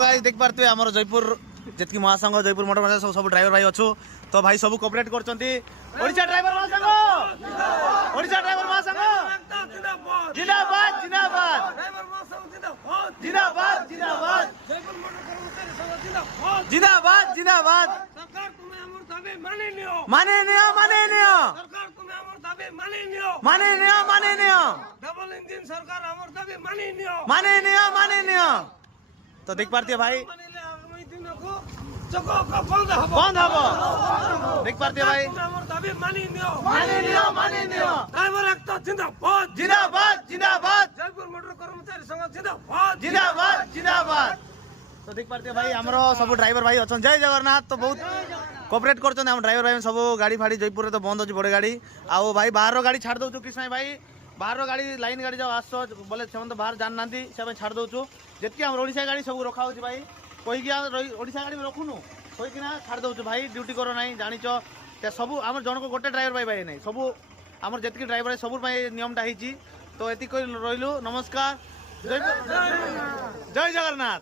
Guys देख पारते हमर जयपुर जतकी महासंघ जयपुर मोटर बाजार सब ड्राइवर भाई अच्छो तो भाई सब कोऑपरेट करचंती ओडिशा ड्राइवर महासंघ ओडिशा ड्राइवर महासंघ जिंदाबाद जिंदाबाद ड्राइवर महासंघ जिंदाबाद जिंदाबाद जयपुर मोटर कर्मचारी संघ जिंदाबाद जिंदाबाद सरकार तुम्हें हमर दाबी माने नियो सरकार तुम्हें हमर दाबी माने नियो डबल इंजन सरकार हमर दाबी माने नियो तो देख पारती है भाई बंद हबो देख पारती है भाई ड्राइवर एकता जिंदाबाद जिंदाबाद जिंदाबाद जयपुर मोटर कर्मचारी संघ जिंदाबाद जिंदाबाद तो देख पारती है भाई हमरो सब ड्राइवर भाई अछन जय जगन्नाथ तो बहुत कोऑपरेट करछन हम ड्राइवर भाई सब गाड़ी फाड़ी जयपुर रे तो बंद होची बड़े गाड़ी आओ भाई बाहर रो गाड़ी छाड़ दउछु कृष्ण भाई बाहर गाड़ी लाइन गाड़ी जाओ आसो बोले से तो बाहर जान नांती से छाड़ दउछु जेतकी हम ओडिशा गाड़ी सब रखा होची भाई कोई कि ओडिशा गाड़ी में रखुनु कोई कि ना छाड़ दउछु भाई ड्यूटी करो नहीं जानिचो ते सब हमर जन को गोटे ड्राइवर भाई भाई नहीं सब हमर जेतकी ड्राइवर सब भाई नियमटा हिची तो एति कोई रहिलु नमस्कार जय जगन्नाथ।